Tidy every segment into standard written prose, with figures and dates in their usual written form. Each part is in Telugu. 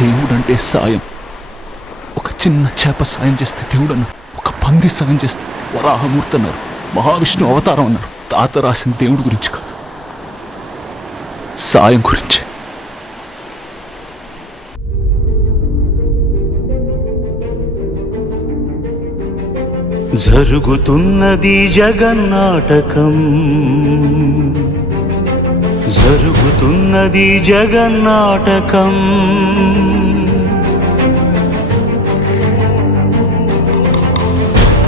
దేవుడంటే సాయం. ఒక చిన్న చేప సాయం చేస్తే దేవుడన్న, ఒక పంది సాయం చేస్తే వరాహమూర్తి అన్నారు, మహావిష్ణు అవతారం అన్నారు. తాత రాసిన దేవుడి గురించి కాదు, సాయం గురించి. జరుగుతున్నది జగన్నాటకం, జరుగుతున్నది జగన్నాటకం.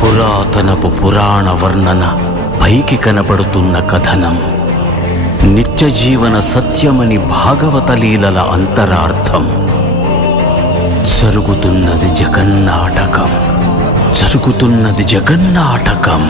పురాతనపు పురాణ వర్ణన, పైకి కనబడుతున్న కథనం, నిత్య జీవన సత్యమని భాగవత లీలల అంతరార్థం. జరుగుతున్నది జగన్నాటకం, జరుగుతున్నది జగన్నాటకం.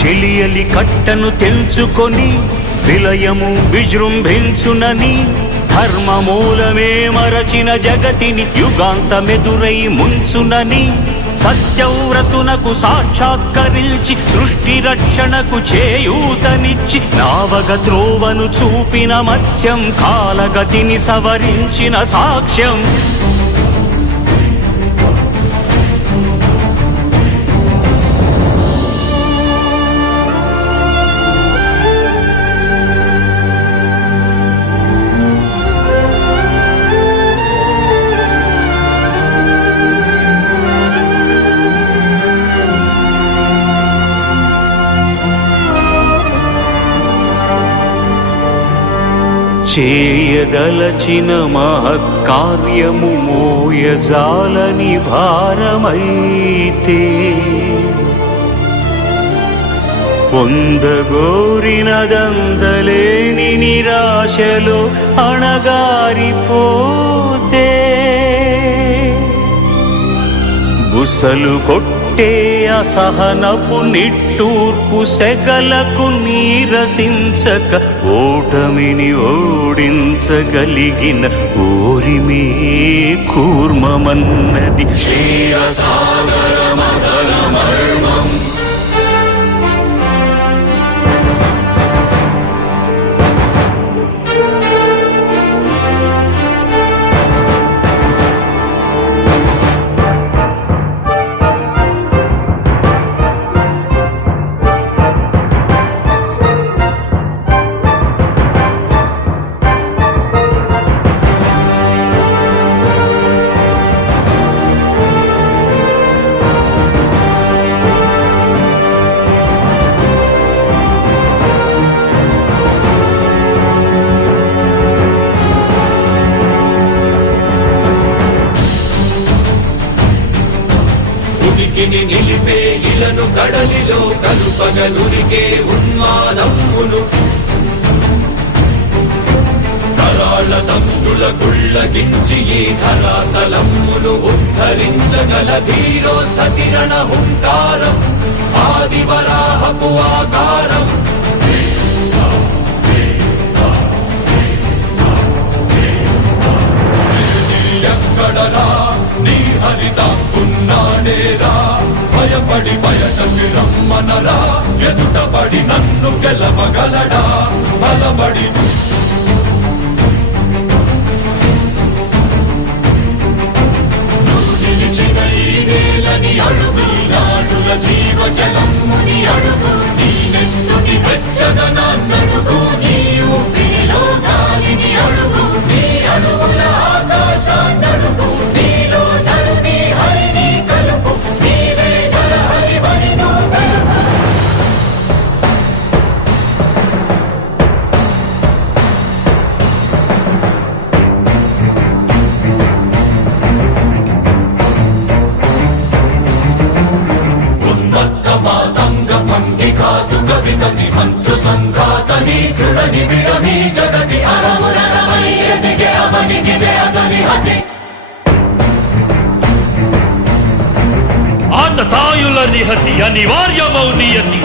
చెలియలి కట్టను తెంచుకొని విలయము విజృంభించునని, ధర్మమూలమే మరచిన జగతిని యుగాంతమెదురై ముంచునని, సత్యవ్రతునకు సాక్షాత్కరించి సృష్టి రక్షణకు చేయూతనిచ్చి, నావగ త్రోవను చూపిన మత్స్యం, కాలగతిని సవరించిన సాక్ష్యం. చేయదలచిన మహత్కార్యము మోయజాలని భారమైతే, పొందగోరినదందలేని నిరాశలో అణగారిపోతే, బుసలు కొట్టే అసహనపు నిట్టూర్పు సెగలకు నీరసించక, ఓటమిని ఓడించగలిగిన ఓరిమే కూర్మమన్నది క్షీరసాగర మదన మర్మం. నిలిపే ఇలను కడలిలో కలుపగలురికే ఉన్మాదమ్మును, కరాళ దంష్టుల గుళ్ళగించి ఈ ధరాతలమ్మును ఉద్ధరించగల ధీరోద్ధతిరణ హుంకారం, ఆదివరాహపు ఆకారం. ఎక్కడరా నీ హరితాకున్నాడేరా, భయపడి బయటకి రమ్మనరా, ఎదుటపడి నన్ను గెలవగలడా, బలపడి నిలిచిన ఈ నేలని అడుగు, నాడుల జీవజలమ్ముని అడుగు, నీ నెత్తుటి వెచ్చదనాన్నడుగు, నీ ఊపిరిలో గాలిని అడుగు, నీ అడుగుల ఆకాశాన్నడుగు, నీలో నరుని హరిని కలుపు, నీవే నరహరివని నువ్వు తెలుపు. ఉన్మత్త మాతంగ భంగి కాదు కవితని మంత్రు సంఘాతని కృడని విడమి జగతి అరమురమై ఎదిగే అవనిగిదే అసనిహతి. ఆతతాయుల నిహతి అనివార్యమౌ నియతి,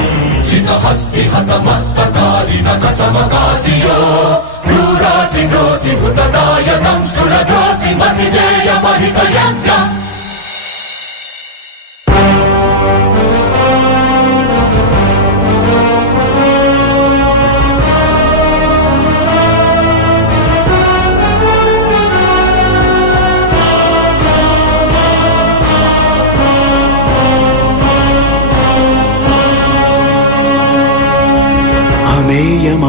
చితహస్తి హతమస్తకారి నఖ సమకాశియో, క్రూరాసి గ్రోసి హుతదాయ దంష్టుల ద్రోసి మసిజేయ మహితయం.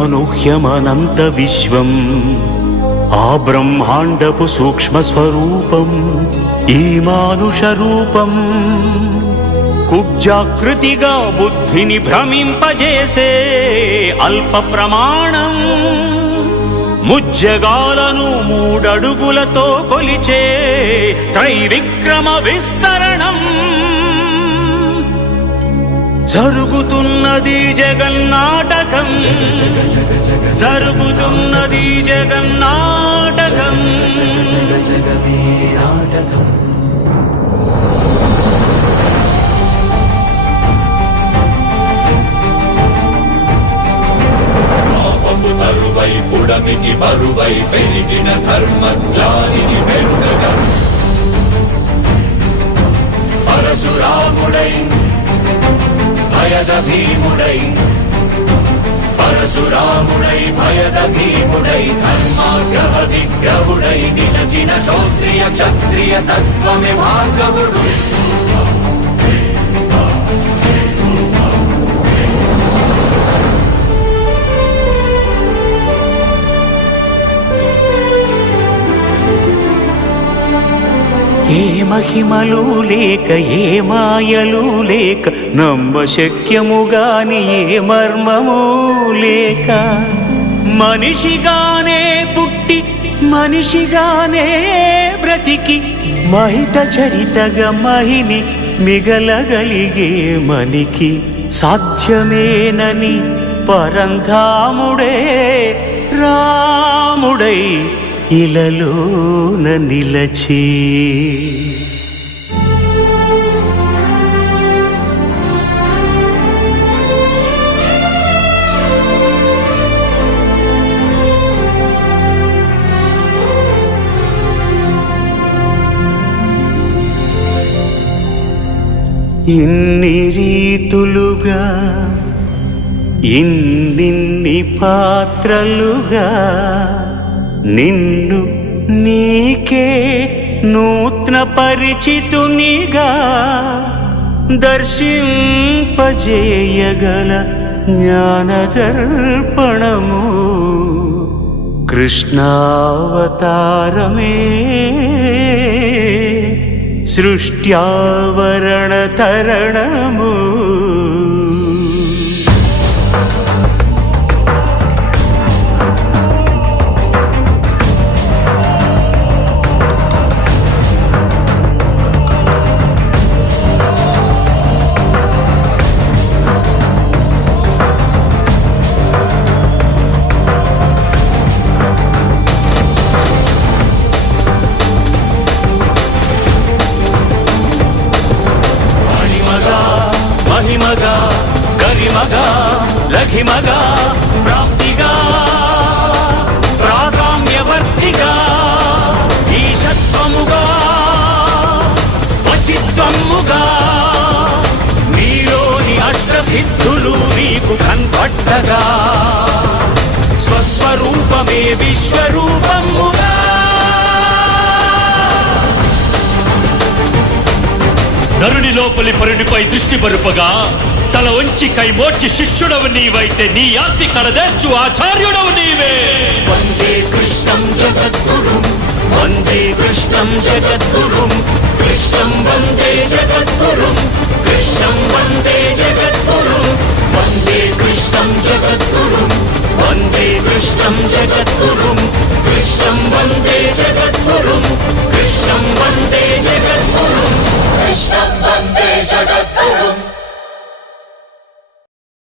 అనూహ్యమనంత విశ్వం ఆ బ్రహ్మాండపు సూక్ష్మ స్వరూపం ఈ మానుష రూపం కుబ్జాకృతిగా బుద్ధిని భ్రమింపజేసే అల్ప ప్రమాణం ముజ్జగాలను మూడడుగులతో కొలిచే త్రైవిక్రమ విస్తరణం జరుగుతున్నది జగన్నాటకం జరుగుతున్నది జగన్నాటకం పాపపు తరువై పుడమికి బరువై పెరిగిన ధర్మజ్ఞానిని మెరుగగా పరశురాముడై భయద భీముడై పరశురాముడై భయద భీముడై ధర్మాగ్రహ విగ్రహుడై నిలచిన క్షౌత్రియ క్షత్రియ తత్వమే భార్గవుడు ఏ మహిమలు లేక ఏ మాయలు లేక నమ్మశక్యముగాని ఏ మర్మము లేక మనిషిగానే పుట్టి మనిషిగానే బ్రతికి మహిత చరితగా మహిని మిగలగలిగే మనికి సాధ్యమేనని పరంధాముడే రాముడై ఇలలోన నిలచి ఇన్ని రీతులుగా ఇన్నిన్ని పాత్రలుగా నిన్ను నీకే నూత్న పరిచితునిగా దర్శింపజేయగల జ్ఞానదర్పణము కృష్ణావతారమే సృష్ట్యావరణ తరణము మహిమగా గరిమగా లఘిమగా ప్రాప్తిగా ప్రాకామ్యవర్తిగా ఈశత్వముగా వశిత్వముగా నీలోని అష్టసిద్ధులు నీకు కన్పట్టగా స్వస్వరూపమే విశ్వరూపముగా నరుని లోపలి పరునిపై దృష్టి పరుపగా తల వంచి కైమోర్చి శిష్యుడవు నీవైతే నీ యాతి కడదేర్చు ఆచార్యుడవు నీవే. వందే కృష్ణం జగద్గురుం వందే కృష్ణం జగద్గురుం కృష్ణం వందే జగద్గురుం కృష్ణం వందే జగద్గురుం వందే కృష్ణం జగద్గురుం వందే కృష్ణం జగద్గురుం కృష్ణం వందే జగద్గురుం కృష్ణం వందే జగద్గురుం కృష్ణం వందే జగద్గురుం